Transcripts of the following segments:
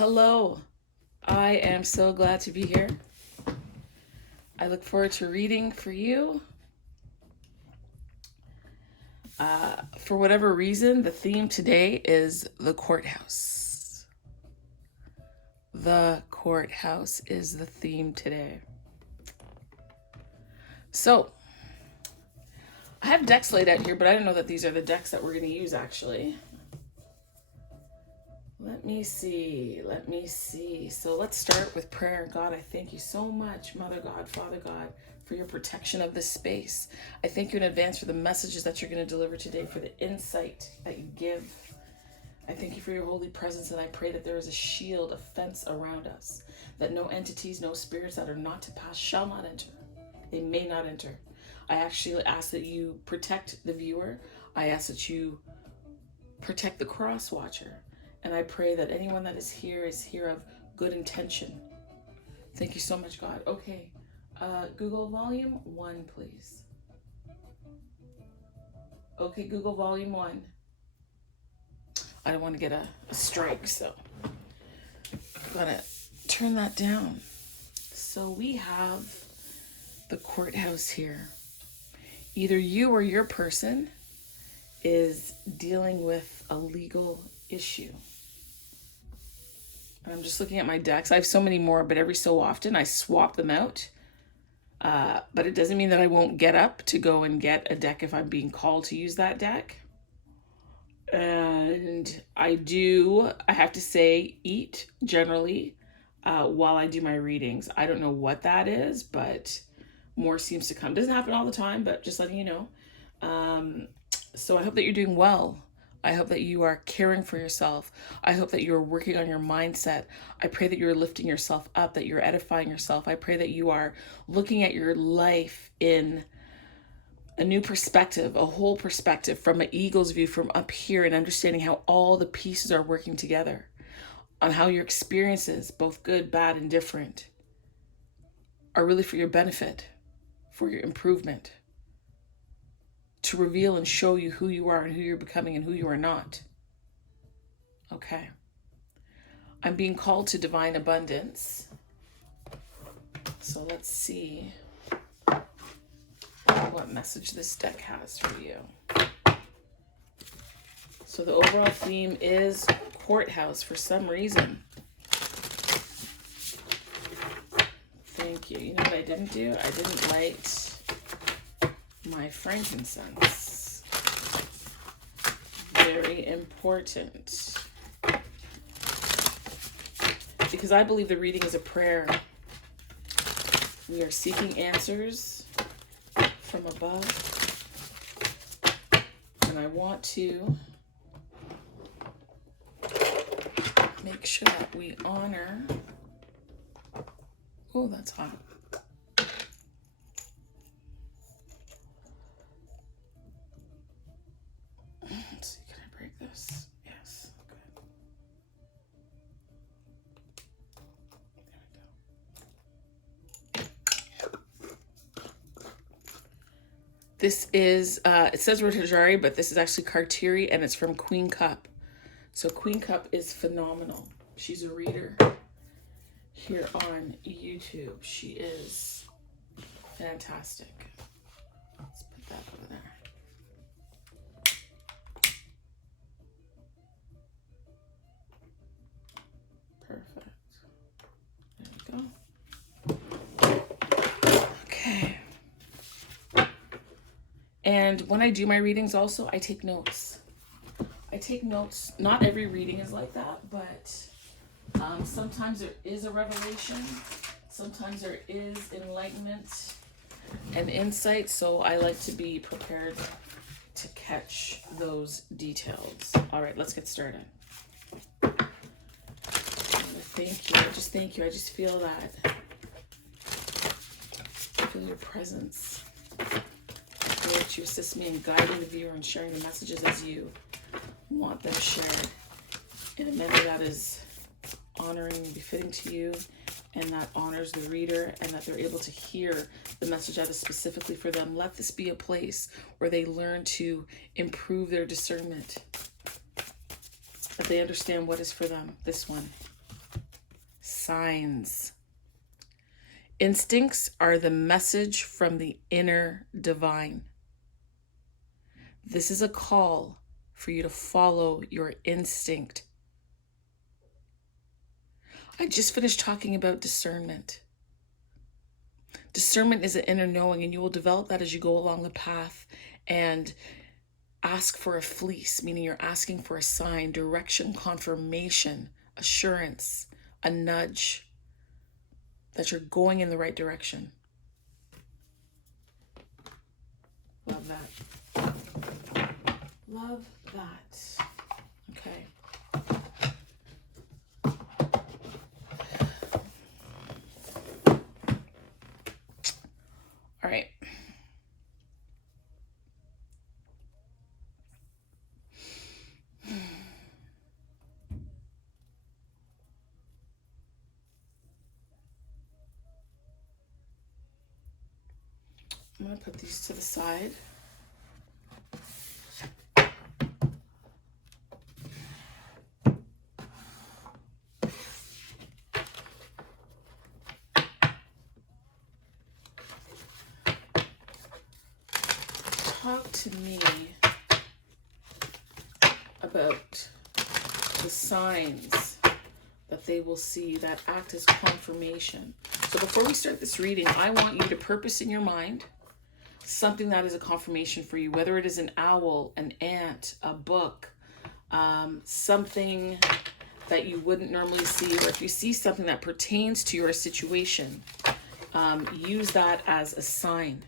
Hello, I am so glad to be here. I look forward to reading for you. For whatever reason, the theme today is the courthouse. The courthouse is the theme today. So, I have decks laid out here, but I didn't know that these are the decks that we're going to use actually. Let me see. So let's start with prayer. God, I thank you so much, Mother God, Father God, for your protection of this space. I thank you in advance for the messages that you're going to deliver today, for the insight that you give. I thank you for your holy presence, and I pray that there is a shield, a fence around us, that no entities, no spirits that are not to pass shall not enter. They may not enter. I actually ask that you protect the viewer. I ask that you protect the cross watcher. And I pray that anyone that is here of good intention. Thank you so much, God. Okay, Google volume 1, please. Okay, Google volume 1. I don't want to get a strike, so I'm gonna turn that down. So we have the courthouse here. Either you or your person is dealing with a legal issue. I'm just looking at my decks. I have so many more, but every so often I swap them out. But it doesn't mean that I won't get up to go and get a deck if I'm being called to use that deck. And I have to say, eat generally while I do my readings. I don't know what that is, but more seems to come. Doesn't happen all the time, but just letting you know. So I hope that you're doing well. I hope that you are caring for yourself. I hope that you're working on your mindset. I pray that you're lifting yourself up, that you're edifying yourself. I pray that you are looking at your life in a new perspective, a whole perspective, from an eagle's view, from up here, and understanding how all the pieces are working together, on how your experiences, both good, bad, and different, are really for your benefit, for your improvement, to reveal and show you who you are and who you're becoming and who you are not. Okay. I'm being called to divine abundance. So let's see what message this deck has for you. So the overall theme is courthouse for some reason. Thank you. You know what I didn't do? I didn't light my frankincense. Very important. Because I believe the reading is a prayer. We are seeking answers from above. And I want to make sure that we honor. Oh, that's hot. Let's see, can I break this? Yes, good. There we go. This is, it says Rotajari, but this is actually Cartieri, and it's from Queen Cup. So Queen Cup is phenomenal. She's a reader here on YouTube. She is fantastic. Let's put that over there. Perfect. There we go. Okay. And when I do my readings also, I take notes. I take notes. Not every reading is like that, but sometimes there is a revelation. Sometimes there is enlightenment and insight. So I like to be prepared to catch those details. All right, let's get started. Thank you. I just feel that. I feel your presence. I feel that you assist me in guiding the viewer and sharing the messages as you want them shared in a manner that is honoring and befitting to you, and that honors the reader, and that they're able to hear the message that is specifically for them. Let this be a place where they learn to improve their discernment, that they understand what is for them. This one. Signs. Instincts are the message from the inner divine. This is a call for you to follow your instinct. I just finished talking about discernment. Discernment is an inner knowing, and you will develop that as you go along the path and ask for a fleece, meaning you're asking for a sign, direction, confirmation, assurance, a nudge that you're going in the right direction. Love that. Love that. Okay. All right. I'm going to put these to the side. Talk to me about the signs that they will see that act as confirmation. So before we start this reading, I want you to purpose in your mind something that is a confirmation for you, whether it is an owl, an ant, a book, something that you wouldn't normally see, or if you see something that pertains to your situation, use that as a sign.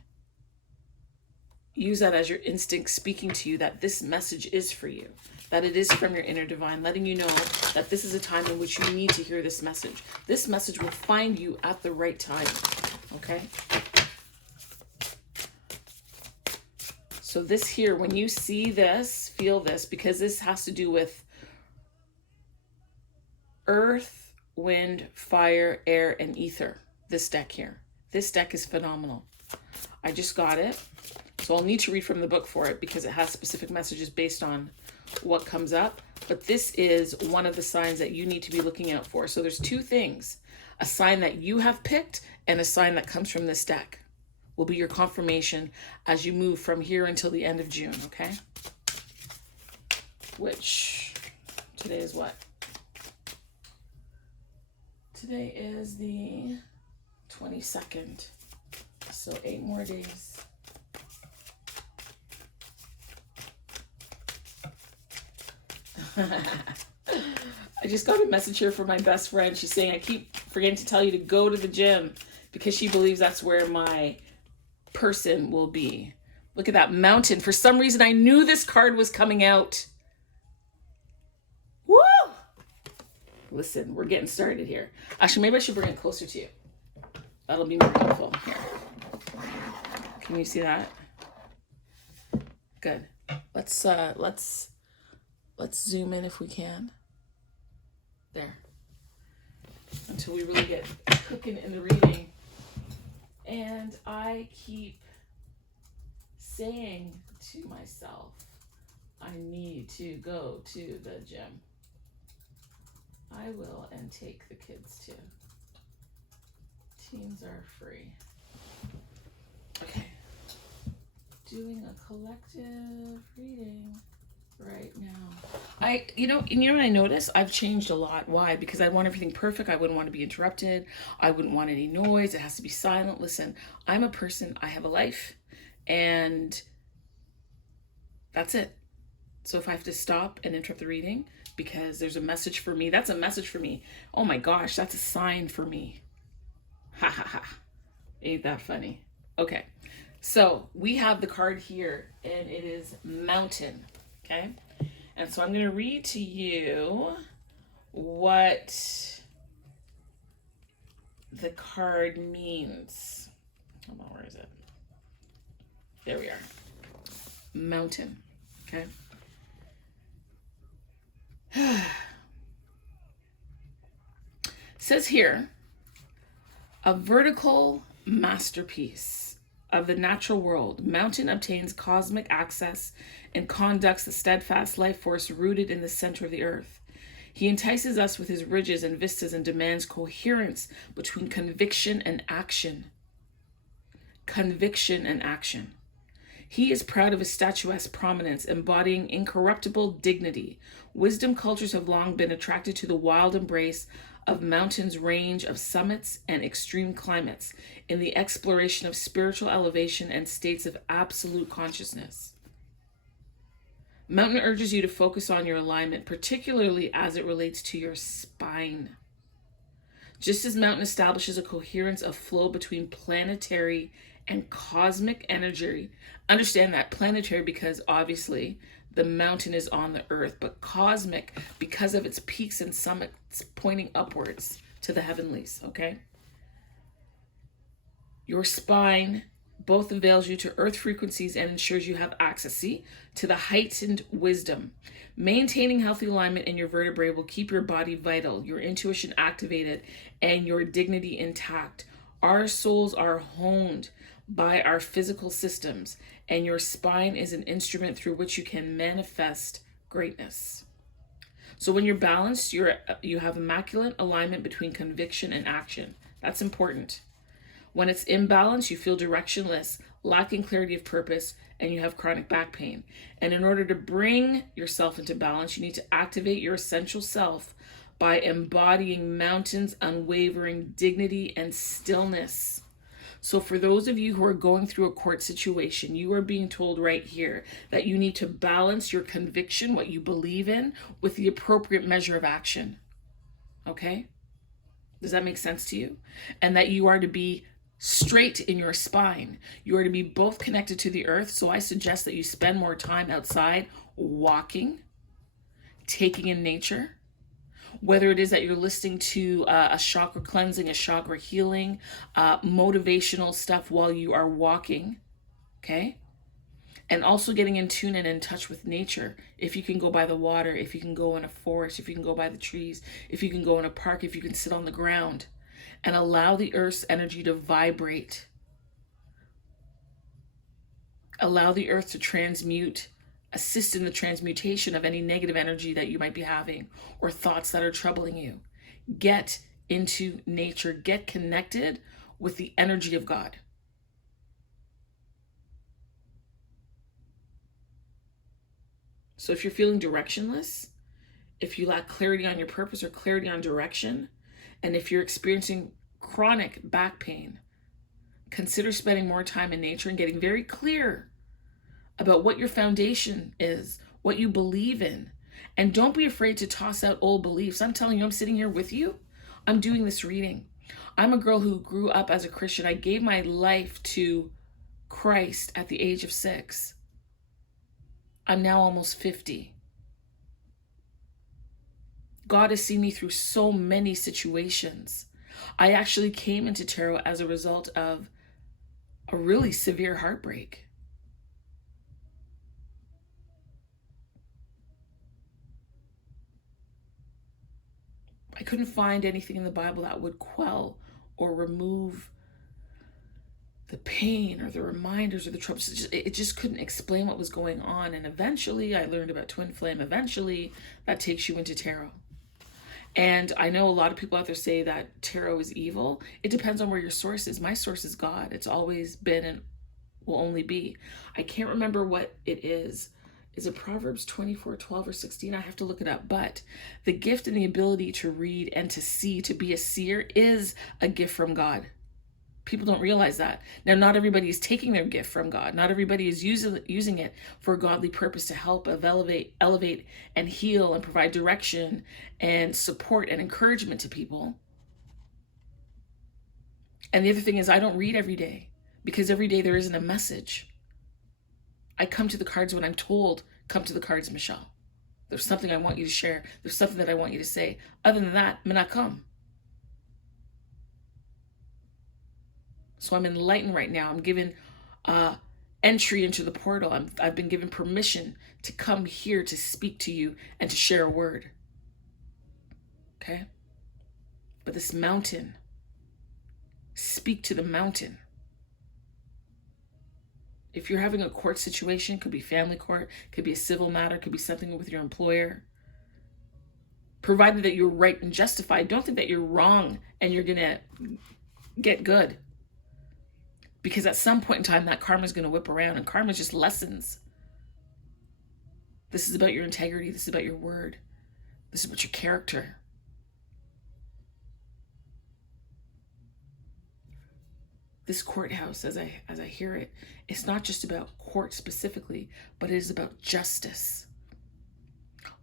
Use that as your instinct speaking to you that this message is for you, that it is from your inner divine, letting you know that this is a time in which you need to hear this message. This message will find you at the right time, okay? So this here, when you see this, feel this, because this has to do with earth, wind, fire, air, and ether. This deck here. This deck is phenomenal. I just got it. So I'll need to read from the book for it because it has specific messages based on what comes up. But this is one of the signs that you need to be looking out for. So there's two things. A sign that you have picked and a sign that comes from this deck will be your confirmation as you move from here until the end of June, okay? Which, today is what? Today is the 22nd. So 8 more days. I just got a message here from my best friend. She's saying, I keep forgetting to tell you to go to the gym because she believes that's where my person will be. Look at that mountain. For some reason, I knew this card was coming out. Woo! Listen, we're getting started here. Actually, maybe I should bring it closer to you. That'll be more helpful. Here. Can you see that? Good. Let's zoom in if we can. There. Until we really get cooking in the reading. And I keep saying to myself, I need to go to the gym. I will, and take the kids too. Teens are free. Okay. Doing a collective reading right now. You know what I noticed? I've changed a lot. Why? Because I want everything perfect. I wouldn't want to be interrupted. I wouldn't want any noise. It has to be silent. Listen, I'm a person. I have a life. And that's it. So if I have to stop and interrupt the reading because there's a message for me, that's a message for me. Oh my gosh, that's a sign for me. Ha ha ha. Ain't that funny? Okay. So we have the card here and it is mountain. Okay. And so I'm going to read to you what the card means. Hold on, where is it? There we are. Mountain. Okay. It says here, a vertical masterpiece of the natural world, mountain obtains cosmic access and conducts the steadfast life force rooted in the center of the earth. He entices us with his ridges and vistas and demands coherence between conviction and action. Conviction and action. He is proud of his statuesque prominence, embodying incorruptible dignity. Wisdom cultures have long been attracted to the wild embrace of mountains' range of summits and extreme climates in the exploration of spiritual elevation and states of absolute consciousness. Mountain urges you to focus on your alignment, particularly as it relates to your spine. Just as mountain establishes a coherence of flow between planetary and cosmic energy. Understand that planetary because obviously the mountain is on the earth, but cosmic because of its peaks and summits pointing upwards to the heavenlies, okay? Your spine both avails you to earth frequencies and ensures you have access, to the heightened wisdom. Maintaining healthy alignment in your vertebrae will keep your body vital, your intuition activated, and your dignity intact. Our souls are honed by our physical systems, and your spine is an instrument through which you can manifest greatness. So when you're balanced, you have immaculate alignment between conviction and action. That's important. When it's imbalanced, you feel directionless, lacking clarity of purpose, and you have chronic back pain. And in order to bring yourself into balance, you need to activate your essential self by embodying mountains' unwavering dignity and stillness. So for those of you who are going through a court situation, you are being told right here that you need to balance your conviction, what you believe in, with the appropriate measure of action. Okay? Does that make sense to you? And that you are to be straight in your spine. You are to be both connected to the earth. So I suggest that you spend more time outside walking, taking in nature. Whether it is that you're listening to a chakra cleansing, a chakra healing, motivational stuff while you are walking, okay? And also getting in tune and in touch with nature. If you can go by the water, if you can go in a forest, if you can go by the trees, if you can go in a park, if you can sit on the ground and allow the earth's energy to vibrate. Allow the earth to transmute, assist in the transmutation of any negative energy that you might be having or thoughts that are troubling you. Get into nature, get connected with the energy of God. So if you're feeling directionless, if you lack clarity on your purpose or clarity on direction, and if you're experiencing chronic back pain, consider spending more time in nature and getting very clear about what your foundation is, what you believe in. And don't be afraid to toss out old beliefs. I'm telling you, I'm sitting here with you. I'm doing this reading. I'm a girl who grew up as a Christian. I gave my life to Christ at the age of 6. I'm now almost 50. God has seen me through so many situations. I actually came into tarot as a result of a really severe heartbreak. I couldn't find anything in the Bible that would quell or remove the pain or the reminders or the troubles. It just couldn't explain what was going on. And eventually I learned about twin flame. Eventually that takes you into tarot. And I know a lot of people out there say that tarot is evil. It depends on where your source is. My source is God. It's always been and will only be. I can't remember what it is. Is it Proverbs 24:12 or 16? I have to look it up. But the gift and the ability to read and to see, to be a seer, is a gift from God. People don't realize that. Now, not everybody is taking their gift from God. Not everybody is using it for a godly purpose to help elevate, and heal and provide direction and support and encouragement to people. And the other thing is, I don't read every day because every day there isn't a message. I come to the cards when I'm told, come to the cards, Michelle. There's something I want you to share. There's something that I want you to say. Other than that, I'm not come. So I'm enlightened right now. I'm given entry into the portal. I've been given permission to come here to speak to you and to share a word. Okay? But this mountain, speak to the mountain. If you're having a court situation, could be family court, could be a civil matter, could be something with your employer. provided that you're right and justified. Don't think that you're wrong and you're going to get good. Because at some point in time, that karma is going to whip around, and karma is just lessons. This is about your integrity. This is about your word. This is about your character. This courthouse, as I hear it, it's not just about court specifically, but it is about justice.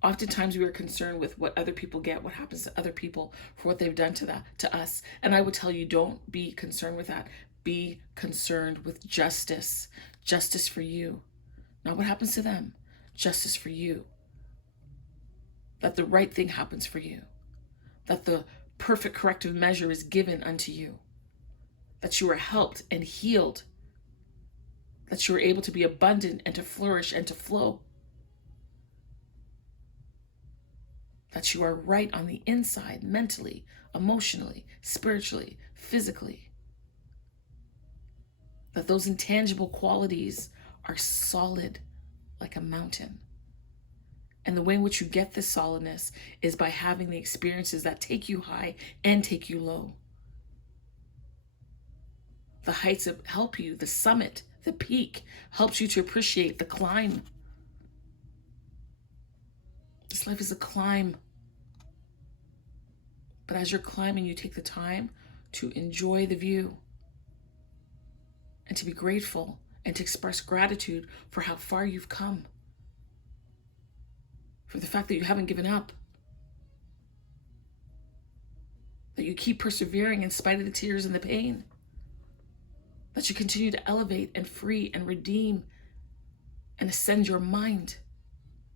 Oftentimes we are concerned with what other people get, what happens to other people for what they've done to us. And I would tell you, don't be concerned with that. Be concerned with justice. Justice for you. Not what happens to them. Justice for you. That the right thing happens for you. That the perfect corrective measure is given unto you. That you are helped and healed. That you are able to be abundant and to flourish and to flow. That you are right on the inside, mentally, emotionally, spiritually, physically. That those intangible qualities are solid like a mountain. And the way in which you get this solidness is by having the experiences that take you high and take you low. The heights help you, the summit, the peak helps you to appreciate the climb. This life is a climb. But as you're climbing, you take the time to enjoy the view and to be grateful and to express gratitude for how far you've come, for the fact that you haven't given up, that you keep persevering in spite of the tears and the pain, that you continue to elevate and free and redeem and ascend your mind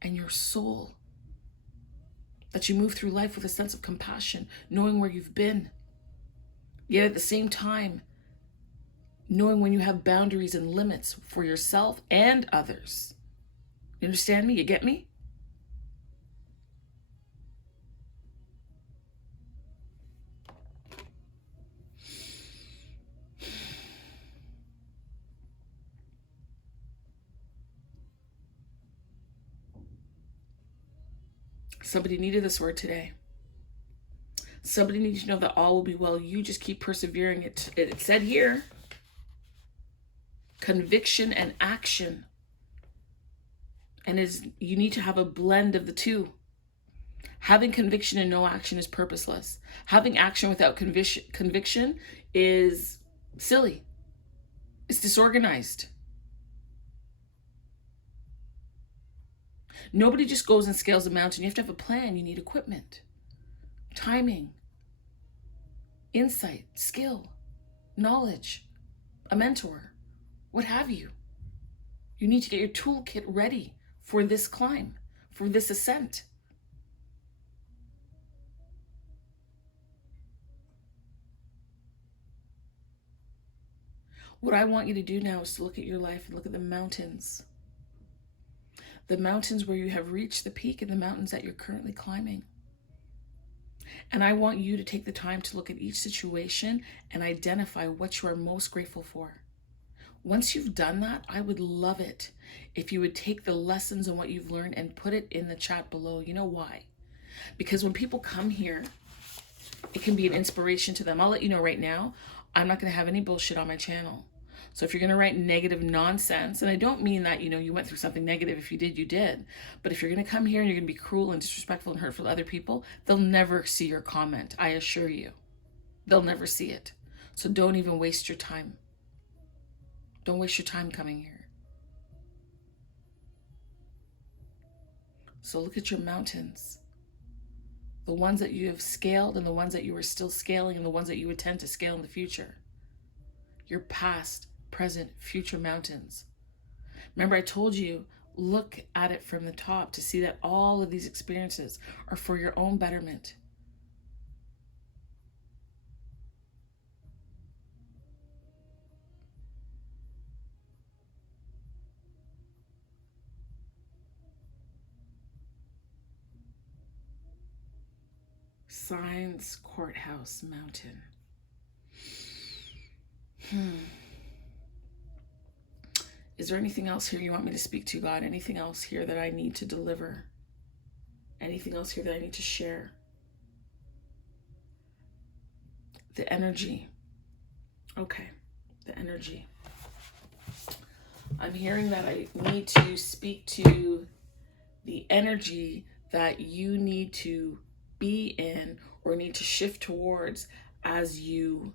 and your soul, that you move through life with a sense of compassion, knowing where you've been, yet at the same time, knowing when you have boundaries and limits for yourself and others. You understand me? You get me? Somebody needed this word today. Somebody needs to know that all will be well. You just keep persevering. It said here, conviction and action. And you need to have a blend of the two. Having conviction and no action is purposeless. Having action without conviction is silly. It's disorganized. Nobody just goes and scales a mountain. You have to have a plan. You need equipment, timing, insight, skill, knowledge, a mentor, what have you. You need to get your toolkit ready for this climb, for this ascent. What I want you to do now is to look at your life and look at the mountains. The mountains where you have reached the peak and the mountains that you're currently climbing. And I want you to take the time to look at each situation and identify what you are most grateful for. Once you've done that, I would love it if you would take the lessons and what you've learned and put it in the chat below. You know why? Because when people come here, it can be an inspiration to them. I'll let you know right now, I'm not going to have any bullshit on my channel. So if you're going to write negative nonsense, and I don't mean that, you went through something negative. If you did, you did. But if you're going to come here and you're going to be cruel and disrespectful and hurtful to other people, they'll never see your comment. I assure you. They'll never see it. So don't even waste your time. Don't waste your time coming here. So look at your mountains. The ones that you have scaled and the ones that you are still scaling and the ones that you intend to scale in the future. Your past, present, future mountains. Remember, I told you, look at it from the top to see that all of these experiences are for your own betterment. Signs Courthouse Mountain. Is there anything else here you want me to speak to, God? Anything else here that I need to deliver? Anything else here that I need to share? The energy. Okay, the energy. I'm hearing that I need to speak to the energy that you need to be in or need to shift towards as you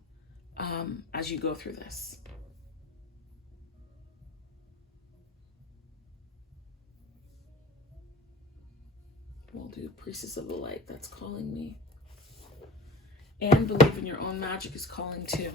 go through this. We'll do Priestess of the Light. That's calling me. And Believe in Your Own Magic is calling too.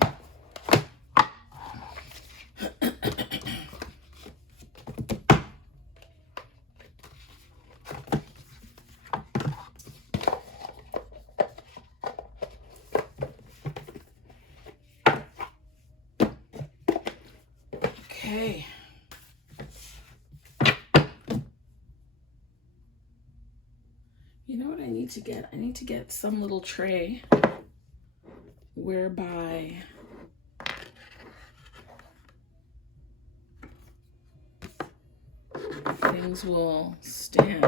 Okay. You know what I need to get? I need to get some little tray whereby things will stand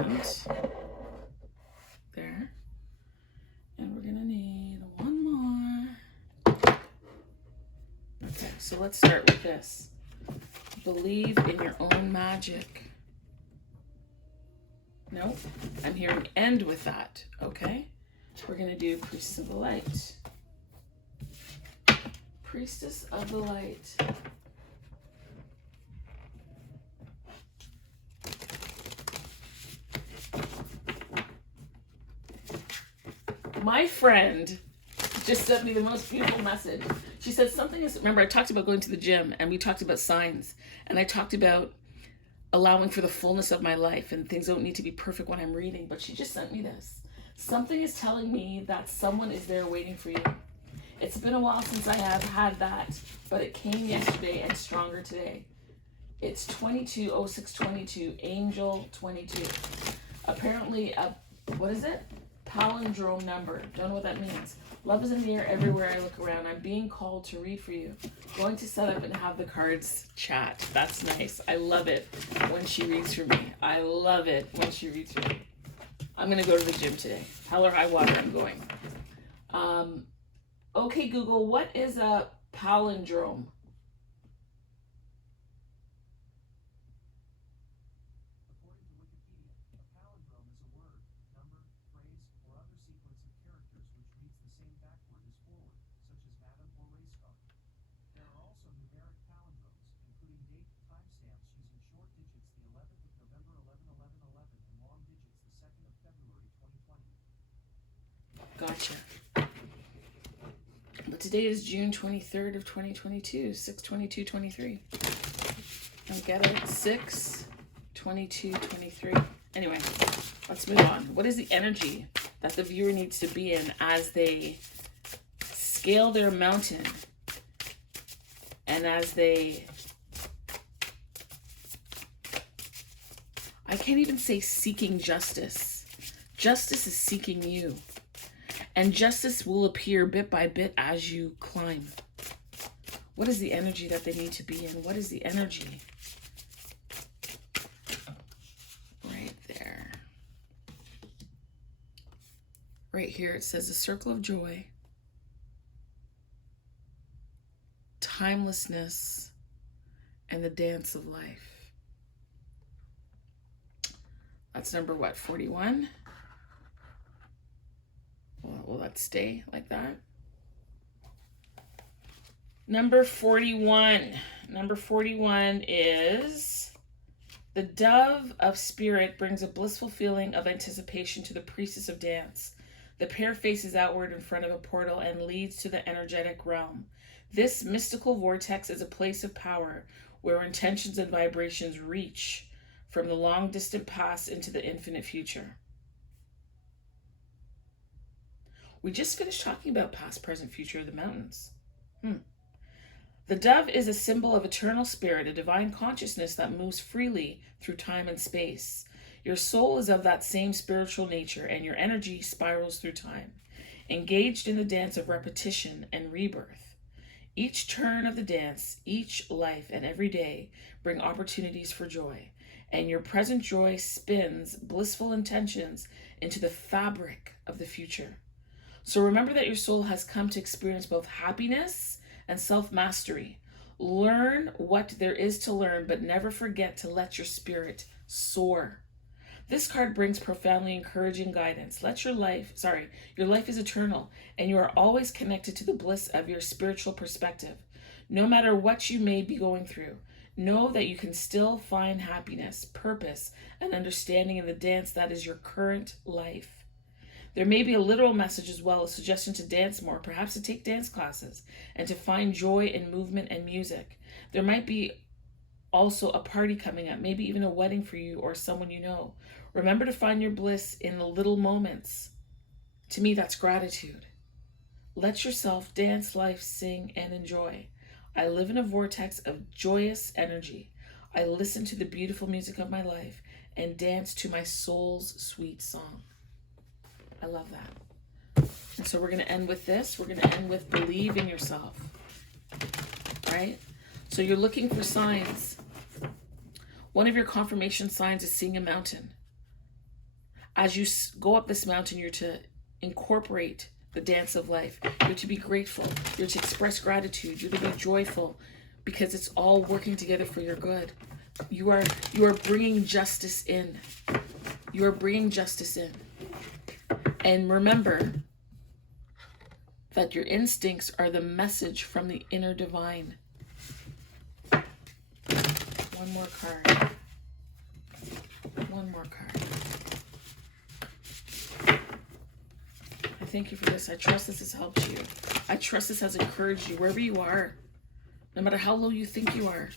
there. And we're gonna need one more. Okay, so let's start with this. Believe in your own magic. No, I'm hearing end with that, okay? We're gonna do Priestess of the Light. Priestess of the Light. My friend just sent me the most beautiful message. She said something is, remember I talked about going to the gym and we talked about signs and I talked about allowing for the fullness of my life and things don't need to be perfect when I'm reading, but she just sent me this. Something is telling me that someone is there waiting for you. It's been a while since I have had that, but it came yesterday and stronger today. It's 220622, Angel 22. Apparently, what is it? Palindrome number. Don't know what that means. Love is in the air everywhere I look around. I'm being called to read for you. Going to set up and have the cards chat. That's nice. I love it when she reads for me. I love it when she reads for me. I'm going to go to the gym today. Hell or high water, I'm going. Okay, Google, what is a palindrome? Gotcha. But today is June 23rd of 2022, 6/22/23. And get it, 6/22/23. Anyway, let's move on. What is the energy that the viewer needs to be in as they scale their mountain and as they, I can't even say seeking justice. Justice is seeking you. And justice will appear bit by bit as you climb. What is the energy that they need to be in? What is the energy? Right there. Right here it says the circle of joy, timelessness, and the dance of life. That's number what, 41? Will that stay like that? Number 41. Number 41 is the dove of spirit brings a blissful feeling of anticipation to the priestess of dance. The pair faces outward in front of a portal and leads to the energetic realm. This mystical vortex is a place of power where intentions and vibrations reach from the long distant past into the infinite future. We just finished talking about past, present, future of the mountains. The dove is a symbol of eternal spirit, a divine consciousness that moves freely through time and space. Your soul is of that same spiritual nature, and your energy spirals through time, engaged in the dance of repetition and rebirth. Each turn of the dance, each life, and every day bring opportunities for joy, and your present joy spins blissful intentions into the fabric of the future. So remember that your soul has come to experience both happiness and self-mastery. Learn what there is to learn, but never forget to let your spirit soar. This card brings profoundly encouraging guidance. Your life is eternal, and you are always connected to the bliss of your spiritual perspective. No matter what you may be going through, know that you can still find happiness, purpose, and understanding in the dance that is your current life. There may be a literal message as well, a suggestion to dance more, perhaps to take dance classes, and to find joy in movement and music. There might be also a party coming up, maybe even a wedding for you or someone you know. Remember to find your bliss in the little moments. To me, that's gratitude. Let yourself dance, life, sing, and enjoy. I live in a vortex of joyous energy. I listen to the beautiful music of my life and dance to my soul's sweet song. I love that. And so we're going to end with this. We're going to end with believe in yourself. Right? So you're looking for signs. One of your confirmation signs is seeing a mountain. As you go up this mountain, you're to incorporate the dance of life. You're to be grateful. You're to express gratitude. You're to be joyful because it's all working together for your good. You are bringing justice in. You are bringing justice in. And remember that your instincts are the message from the inner divine. One more card. One more card. I thank you for this. I trust this has helped you. I trust this has encouraged you wherever you are. No matter how low you think you are,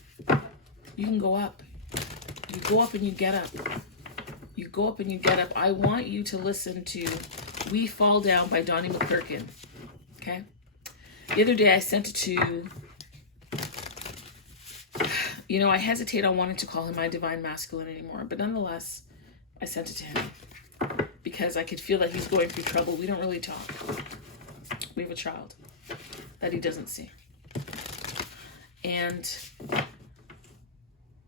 you can go up. You go up and you get up. You go up and you get up. I want you to listen to We Fall Down by Donnie McClurkin. Okay? The other day I sent it to, I hesitate on wanting to call him my divine masculine anymore, but nonetheless, I sent it to him because I could feel that he's going through trouble. We don't really talk. We have a child that he doesn't see. And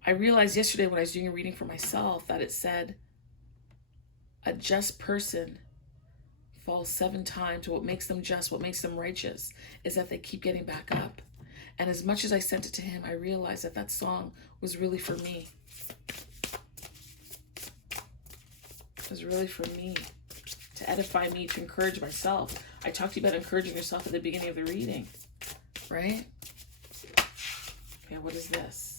I realized yesterday when I was doing a reading for myself that it said, a just person falls 7 times. What makes them just, what makes them righteous, is that they keep getting back up. And as much as I sent it to him, I realized that that song was really for me. It was really for me, to edify me, to encourage myself. I talked to you about encouraging yourself at the beginning of the reading, right? Okay, what is this?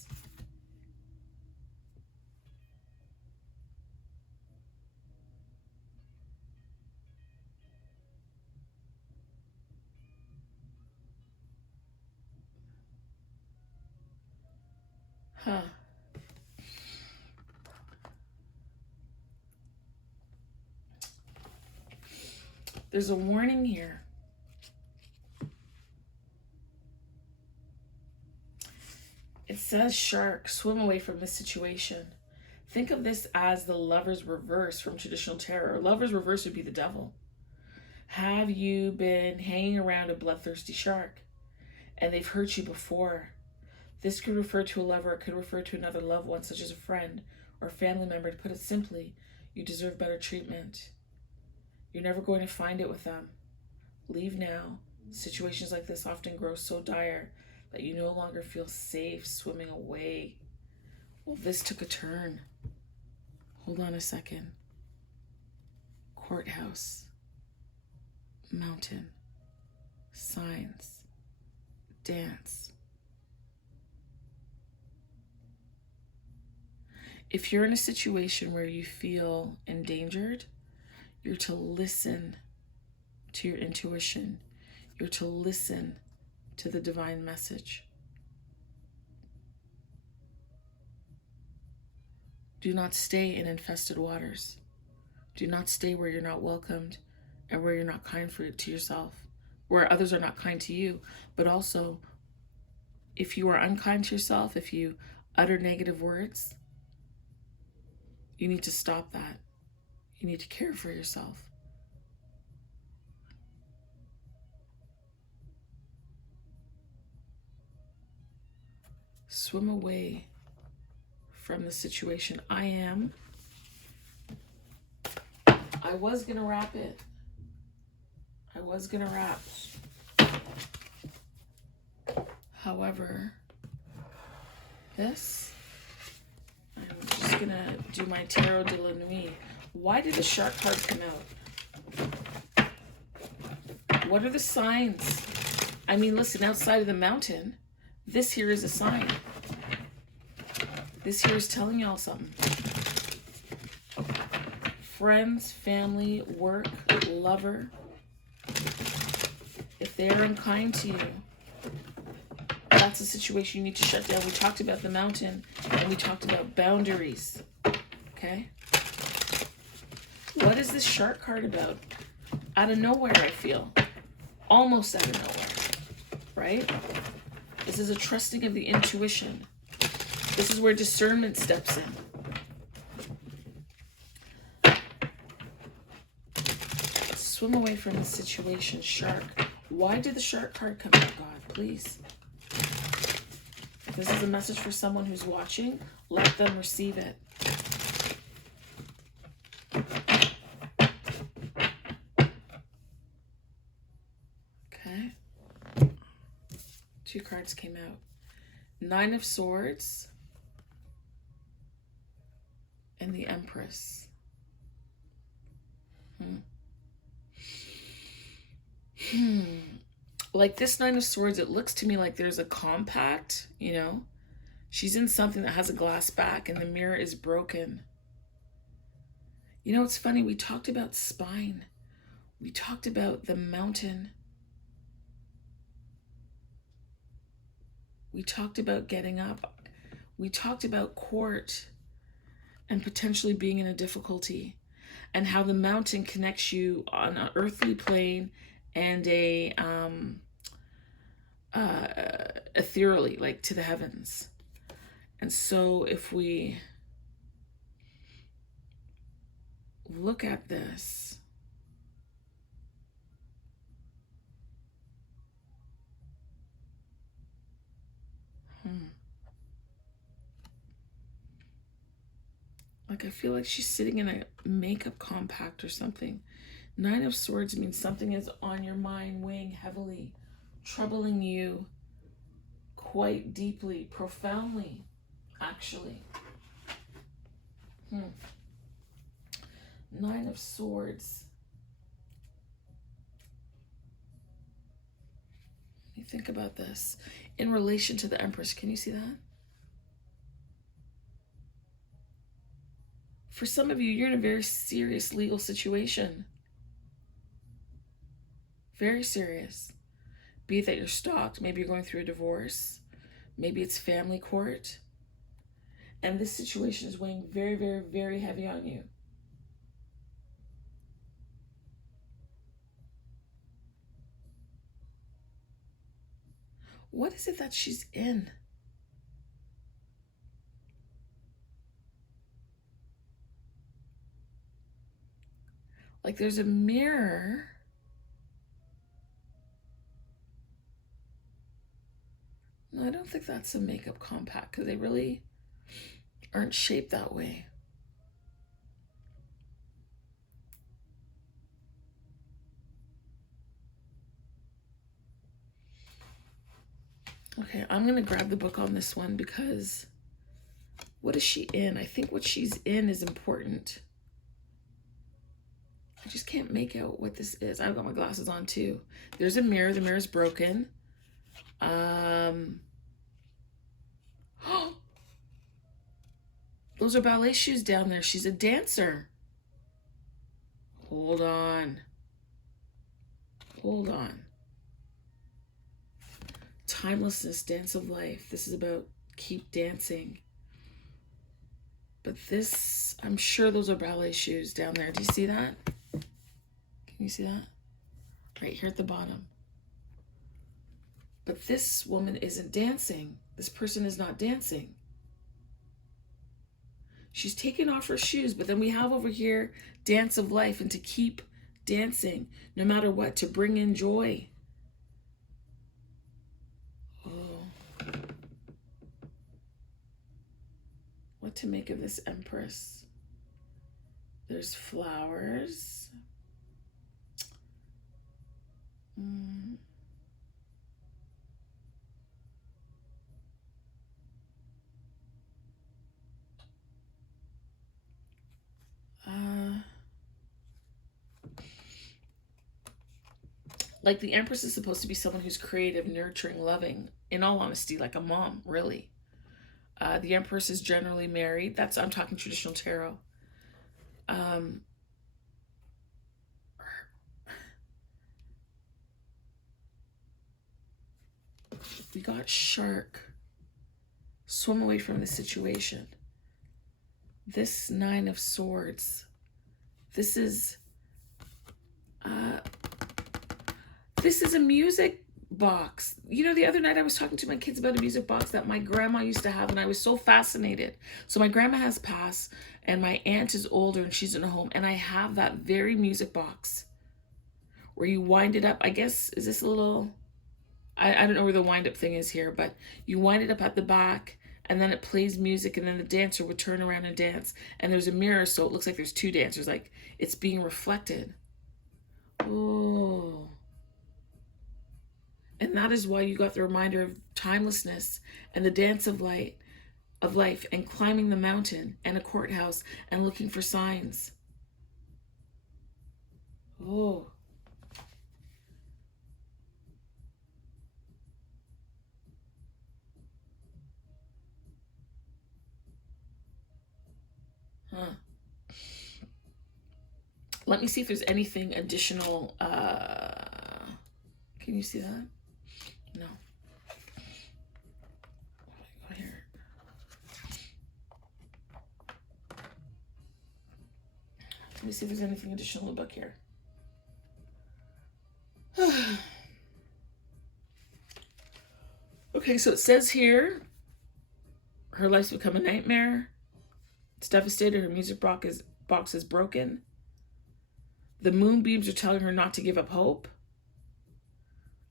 Huh. There's a warning here. It says, shark, swim away from this situation. Think of this as the lover's reverse from traditional tarot. Lover's reverse would be the devil. Have you been hanging around a bloodthirsty shark and they've hurt you before? This could refer to a lover. It could refer to another loved one, such as a friend or family member. To put it simply, you deserve better treatment. You're never going to find it with them. Leave now. Situations like this often grow so dire that you no longer feel safe swimming away. Well, this took a turn. Hold on a second. Courthouse. Mountain. Signs. Dance. If you're in a situation where you feel endangered, you're to listen to your intuition. You're to listen to the divine message. Do not stay in infested waters. Do not stay where you're not welcomed and where you're not kind to yourself, where others are not kind to you. But also, if you are unkind to yourself, if you utter negative words, you need to stop that. You need to care for yourself. Swim away from the situation. I I was going to wrap it. I was going to wrap. However, this, I'm just going to do my Tarot de la Nuit. Why did the shark card come out? What are the signs? I mean, listen, outside of the mountain, this here is a sign. This here is telling y'all something. Friends, family, work, lover. If they're unkind to you, that's a situation you need to shut down. We talked about the mountain and we talked about boundaries. Okay? What is this shark card about? Out of nowhere, I feel. Almost out of nowhere. Right? This is a trusting of the intuition. This is where discernment steps in. Swim away from the situation, shark. Why did the shark card come out, God? Please. If this is a message for someone who's watching, let them receive it. Okay. 2 cards came out. 9 of Swords and the Empress. Like this 9 of Swords, it looks to me like there's a compact, you know? She's in something that has a glass back and the mirror is broken. You know, it's funny. We talked about spine. We talked about the mountain. We talked about getting up. We talked about court and potentially being in a difficulty and how the mountain connects you on an earthly plane and a ethereally, like to the heavens. And so if we look at this, like I feel like she's sitting in a makeup compact or something. 9 of Swords means something is on your mind, weighing heavily, troubling you quite deeply, profoundly, actually. 9 of Swords. Let me think about this. In relation to the Empress, can you see that? For some of you, you're in a very serious legal situation. Very serious. Be it that you're stalked, maybe you're going through a divorce, maybe it's family court, and this situation is weighing very, very, very heavy on you. What is it that she's in? Like there's a mirror. No, I don't think that's a makeup compact because they really aren't shaped that way. Okay, I'm going to grab the book on this one because what is she in? I think what she's in is important. I just can't make out what this is. I've got my glasses on too. There's a mirror. The mirror's broken. Those are ballet shoes down there. She's a dancer. Hold on. Hold on. Timelessness, dance of life. This is about keep dancing. But this, I'm sure those are ballet shoes down there. Do you see that? Can you see that? Right here at the bottom. But this woman isn't dancing. This person is not dancing. She's taken off her shoes, but then we have over here dance of life and to keep dancing no matter what, to bring in joy. Oh. What to make of this Empress? There's flowers. Mm. Like the Empress is supposed to be someone who's creative, nurturing, loving, in all honesty, like a mom, really. The Empress is generally married. I'm talking traditional tarot. Um, we got shark. Swim away from the situation. This Nine of Swords. This is a music box. You know, the other night I was talking to my kids about a music box that my grandma used to have, and I was so fascinated. So my grandma has passed, and my aunt is older, and she's in a home, and I have that very music box where you wind it up. I guess, is this a little... I don't know where the wind up thing is here, but you wind it up at the back, and then it plays music, and then the dancer would turn around and dance. And there's a mirror, so it looks like there's two dancers, like it's being reflected. Oh. And that is why you got the reminder of timelessness and the dance of light, of life, and climbing the mountain and a courthouse and looking for signs. Oh. Huh. Let me see if there's anything additional. Can you see that? No. Go here. Let me see if there's anything additional in the book here. Okay, so it says here, her life's become a nightmare. It's devastated. Her music box is broken. The moonbeams are telling her not to give up hope,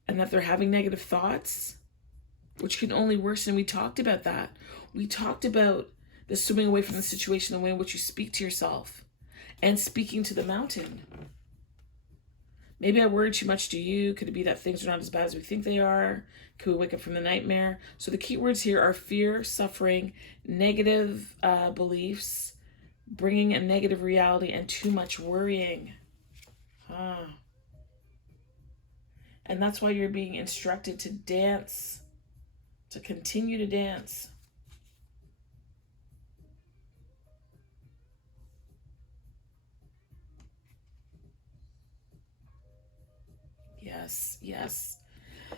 and that they're having negative thoughts, which can only worsen. We talked about that. We talked about the swimming away from the situation, the way in which you speak to yourself and speaking to the mountain. Maybe I worry too much to you. Could it be that things are not as bad as we think they are? Could we wake up from the nightmare? So the key words here are fear, suffering, negative beliefs, bringing a negative reality, and too much worrying. And that's why you're being instructed to dance, to continue to dance. Yes, yes.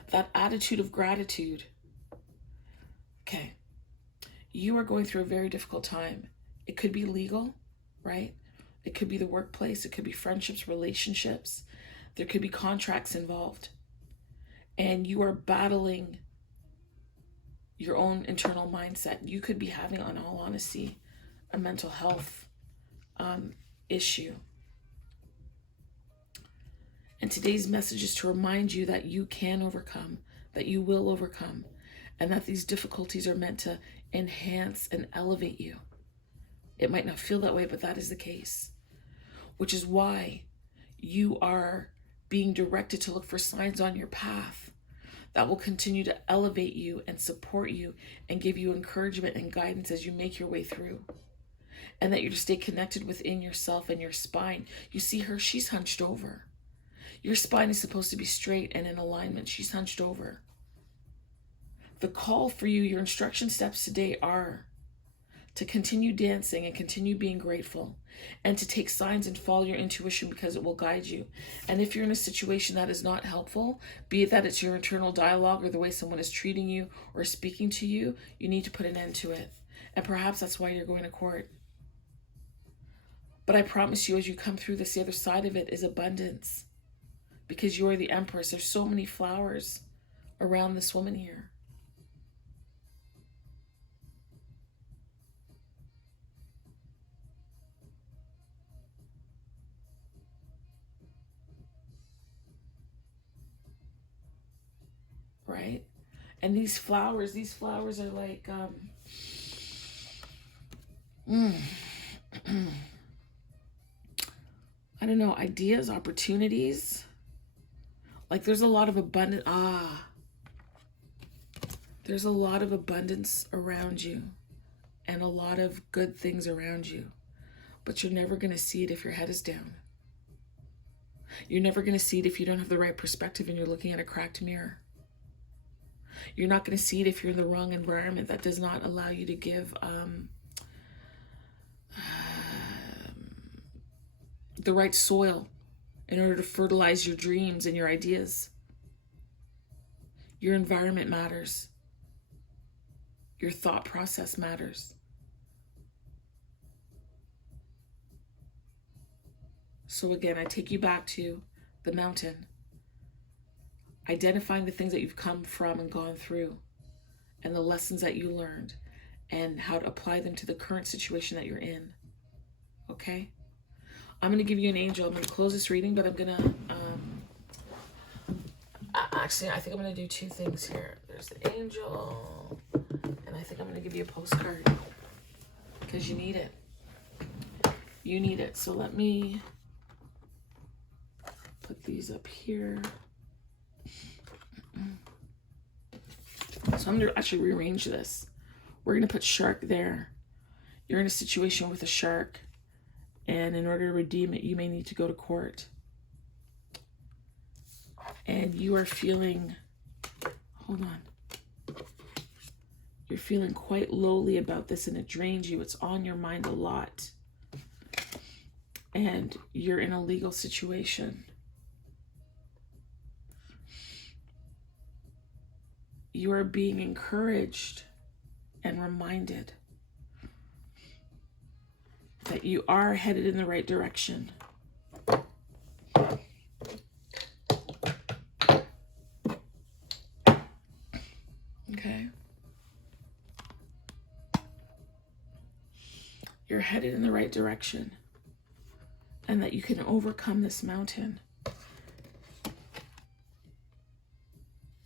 That attitude of gratitude. Okay. You are going through a very difficult time. It could be legal, right? It could be the workplace. It could be friendships, relationships. There could be contracts involved. And you are battling your own internal mindset. You could be having, in all honesty, a mental health issue. And today's message is to remind you that you can overcome, that you will overcome, and that these difficulties are meant to enhance and elevate you. It might not feel that way, but that is the case, which is why you are being directed to look for signs on your path that will continue to elevate you and support you and give you encouragement and guidance as you make your way through. And that you're to stay connected within yourself and your spine. You see her, she's hunched over. Your spine is supposed to be straight and in alignment. She's hunched over. The call for you, your instruction steps today are to continue dancing and continue being grateful, and to take signs and follow your intuition because it will guide you. And if you're in a situation that is not helpful, be it that it's your internal dialogue or the way someone is treating you or speaking to you, you need to put an end to it. And perhaps that's why you're going to court. But I promise you, as you come through this, the other side of it is abundance. Because you're the Empress. There's so many flowers around this woman here. Right? And these flowers are like, I don't know, ideas, opportunities. Like there's a lot of abundance. There's a lot of abundance around you and a lot of good things around you. But you're never going to see it if your head is down. You're never going to see it if you don't have the right perspective and you're looking at a cracked mirror. You're not going to see it if you're in the wrong environment that does not allow you to give the right soil in order to fertilize your dreams and your ideas. Your environment matters. Your thought process matters. So again, I take you back to the mountain. Identifying the things that you've come from and gone through and the lessons that you learned and how to apply them to the current situation that you're in. Okay? I'm going to give you an angel. I'm going to close this reading, but I'm going to... actually, I think I'm going to do two things here. There's the angel, and I think I'm going to give you a postcard because you need it. You need it. So let me put these up here. So I'm going to actually rearrange this. We're going to put shark there. You're in a situation with a shark, and in order to redeem it, you may need to go to court. And you are feeling, hold on. You're feeling quite lowly about this, and it drains you. It's on your mind a lot. And you're in a legal situation. You are being encouraged and reminded that you are headed in the right direction. Okay? You're headed in the right direction, and that you can overcome this mountain.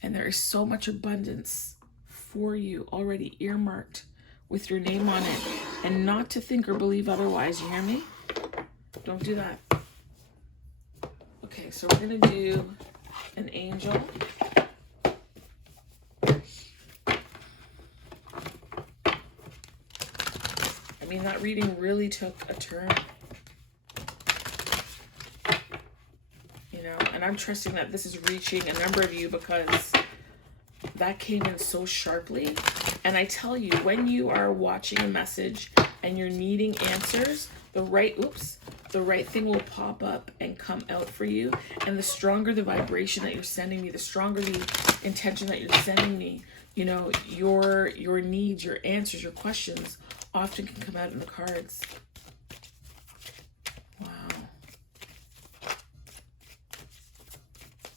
And there is so much abundance for you already earmarked with your name on it. And not to think or believe otherwise. You hear me? Don't do that. Okay, so we're going to do an angel. I mean, that reading really took a turn. You know, and I'm trusting that this is reaching a number of you because that came in so sharply. And I tell you, when you are watching a message and you're needing answers, the right thing will pop up and come out for you. And the stronger the vibration that you're sending me, the stronger the intention that you're sending me, you know, your needs, your answers, your questions often can come out in the cards. Wow.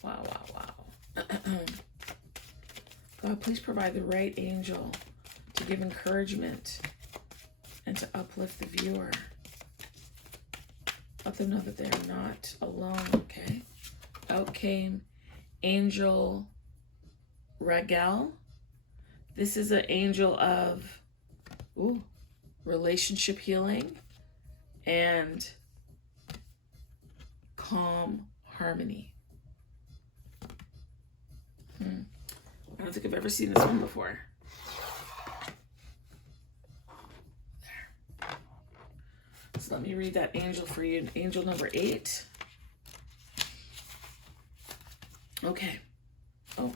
Wow, wow, wow. God, please provide the right angel to give encouragement and to uplift the viewer. Let them know that they are not alone, okay? Out came Angel Ragal. This is an angel of relationship healing and calm harmony. I don't think I've ever seen this one before. There. So let me read that angel for you. Angel number 8. Okay. Oh.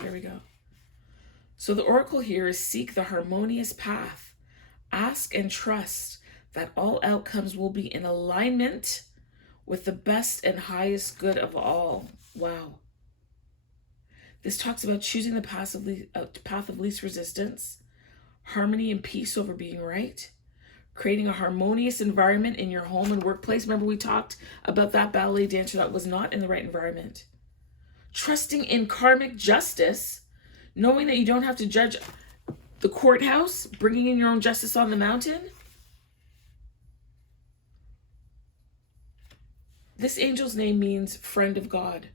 There we go. So the oracle here is seek the harmonious path. Ask and trust that all outcomes will be in alignment with the best and highest good of all. Wow. This talks about choosing the path of least resistance, harmony and peace over being right, creating a harmonious environment in your home and workplace. Remember, we talked about that ballet dancer that was not in the right environment. Trusting in karmic justice, knowing that you don't have to judge the courthouse, bringing in your own justice on the mountain. This angel's name means friend of God.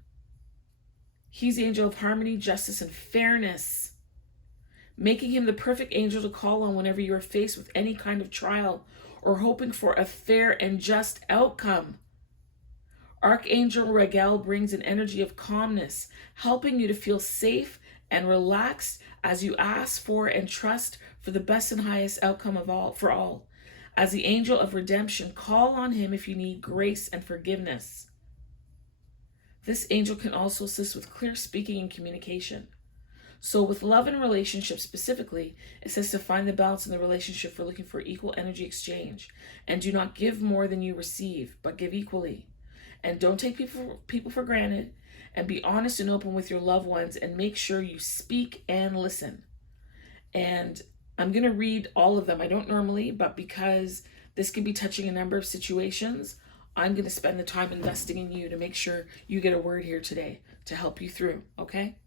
He's the angel of harmony, justice, and fairness, making him the perfect angel to call on whenever you are faced with any kind of trial or hoping for a fair and just outcome. Archangel Raguel brings an energy of calmness, helping you to feel safe and relaxed as you ask for and trust for the best and highest outcome of all for all. As the angel of redemption, call on him if you need grace and forgiveness. This angel can also assist with clear speaking and communication. So with love and relationships specifically, it says to find the balance in the relationship for looking for equal energy exchange. And do not give more than you receive, but give equally. And don't take people for granted. And be honest and open with your loved ones. And make sure you speak and listen. And I'm going to read all of them. I don't normally, but because this can be touching a number of situations, I'm going to spend the time investing in you to make sure you get a word here today to help you through, okay?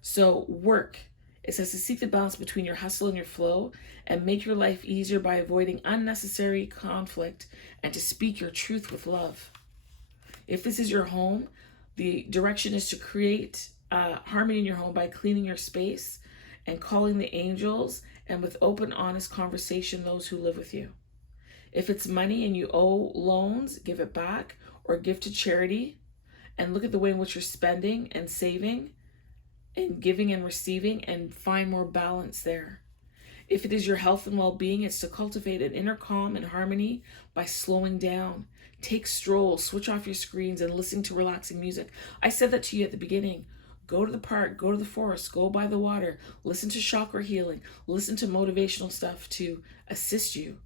So work. It says to seek the balance between your hustle and your flow and make your life easier by avoiding unnecessary conflict and to speak your truth with love. If this is your home, the direction is to create harmony in your home by cleaning your space and calling the angels and with open, honest conversation those who live with you. If it's money and you owe loans, give it back or give to charity and look at the way in which you're spending and saving and giving and receiving and find more balance there. If it is your health and well-being, it's to cultivate an inner calm and harmony by slowing down. Take strolls, switch off your screens and listen to relaxing music. I said that to you at the beginning. Go to the park, go to the forest, go by the water, listen to chakra healing, listen to motivational stuff to assist you.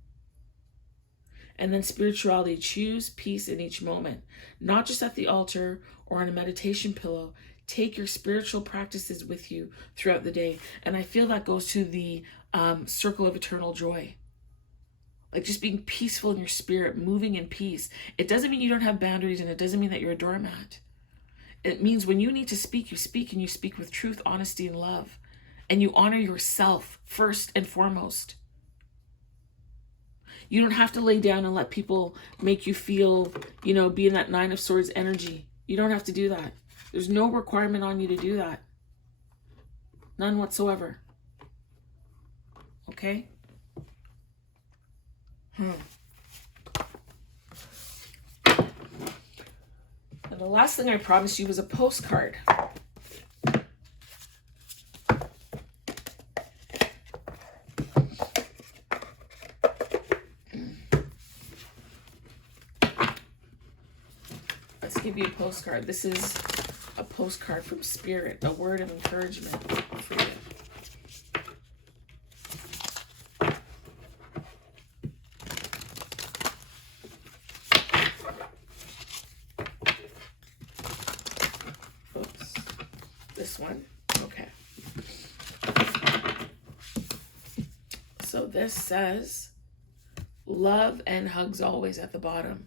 And then spirituality, choose peace in each moment, not just at the altar or on a meditation pillow. Take your spiritual practices with you throughout the day. And I feel that goes to the circle of eternal joy. Like just being peaceful in your spirit, moving in peace. It doesn't mean you don't have boundaries and it doesn't mean that you're a doormat. It means when you need to speak, you speak and you speak with truth, honesty, and love. And you honor yourself first and foremost. You don't have to lay down and let people make you feel, be in that Nine of Swords energy. You don't have to do that. There's no requirement on you to do that. None whatsoever. Okay? And the last thing I promised you was a postcard. Let's give you a postcard. This is a postcard from Spirit, a word of encouragement for you. Oops. This one. Okay. So this says, love and hugs always at the bottom.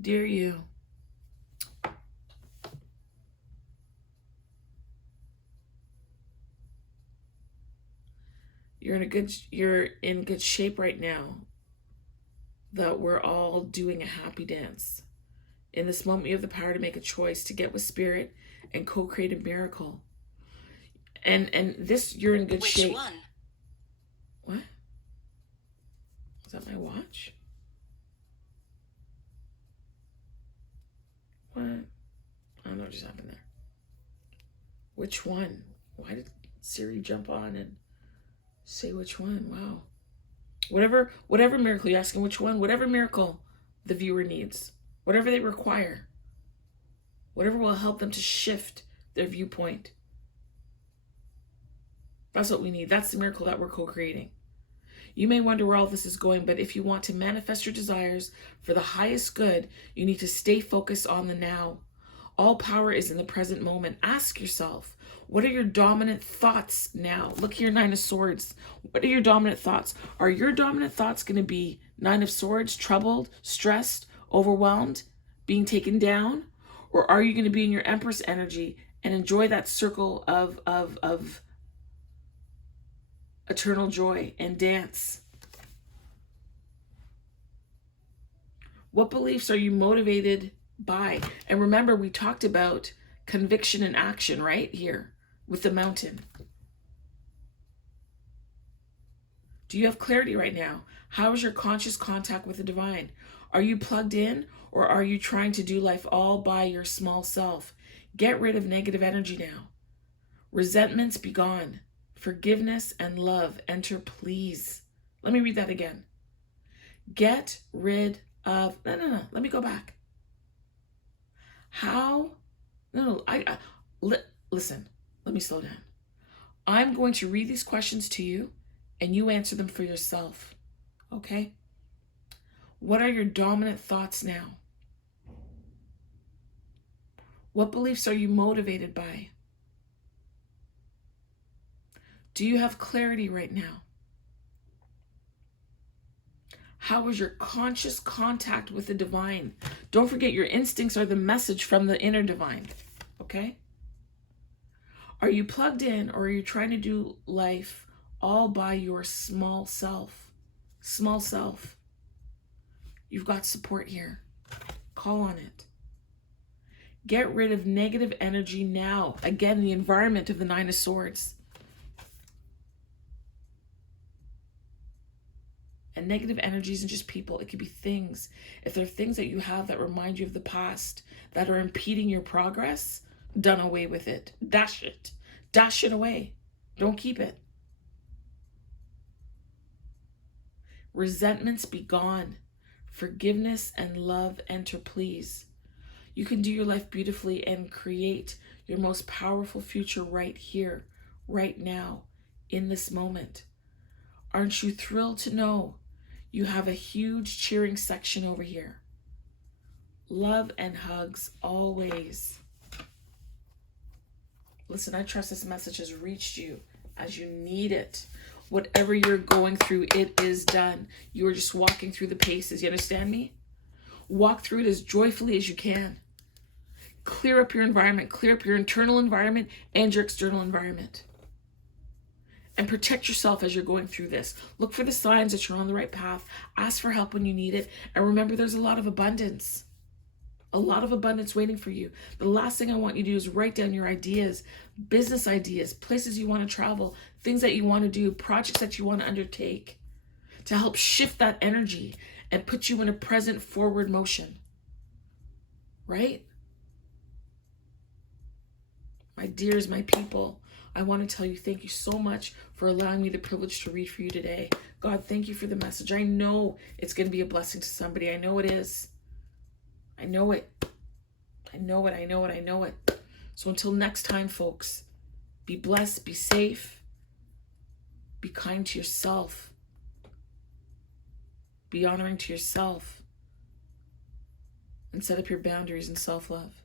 Dear you, you're in good shape right now, that we're all doing a happy dance. In this moment, you have the power to make a choice to get with Spirit and co-create a miracle. And this, you're in good shape. Which one? What? Is that my watch? What? I don't know what just happened there. Which one? Why did Siri jump on and say which one? Wow. Whatever miracle you're asking, which one? Whatever miracle the viewer needs. Whatever they require. Whatever will help them to shift their viewpoint. That's what we need. That's the miracle that we're co-creating. You may wonder where all this is going, but if you want to manifest your desires for the highest good, you need to stay focused on the now. All power is in the present moment. Ask yourself, what are your dominant thoughts now? Look here, Nine of Swords. What are your dominant thoughts? Are your dominant thoughts going to be Nine of Swords, troubled, stressed, overwhelmed, being taken down? Or are you going to be in your Empress energy and enjoy that circle of eternal joy and dance? What beliefs are you motivated by? And remember, we talked about conviction and action right here with the mountain. Do you have clarity right now? How is your conscious contact with the divine? Are you plugged in, or are you trying to do life all by your small self? Get rid of negative energy now. Resentments be gone. Forgiveness and love enter, please. Let me read that again. Get rid of, no. Let me go back. How? No, listen, let me slow down. I'm going to read these questions to you and you answer them for yourself. Okay? What are your dominant thoughts now? What beliefs are you motivated by? Do you have clarity right now? How is your conscious contact with the divine? Don't forget, your instincts are the message from the inner divine. Okay? Are you plugged in, or are you trying to do life all by your small self? Small self. You've got support here. Call on it. Get rid of negative energy now. Again, the environment of the Nine of Swords. And negative energy isn't just people. It could be things. If there are things that you have that remind you of the past that are impeding your progress, done away with it. Dash it. Dash it away. Don't keep it. Resentments be gone. Forgiveness and love enter, please. You can do your life beautifully and create your most powerful future right here, right now, in this moment. Aren't you thrilled to know you have a huge cheering section over here? Love and hugs always. Listen, I trust this message has reached you as you need it. Whatever you're going through, it is done. You are just walking through the paces. You understand me? Walk through it as joyfully as you can. Clear up your environment. Clear up your internal environment and your external environment. And protect yourself as you're going through this. Look for the signs that you're on the right path. Ask for help when you need it. And remember, there's a lot of abundance. A lot of abundance waiting for you. The last thing I want you to do is write down your ideas, business ideas, places you want to travel, things that you want to do, projects that you want to undertake, to help shift that energy and put you in a present forward motion. Right? My dears, my people, I want to tell you thank you so much for allowing me the privilege to read for you today. God, thank you for the message. I know it's going to be a blessing to somebody. I know it is. I know it. I know it. I know it. I know it. So until next time, folks, be blessed, be safe, be kind to yourself, be honoring to yourself, and set up your boundaries in self-love.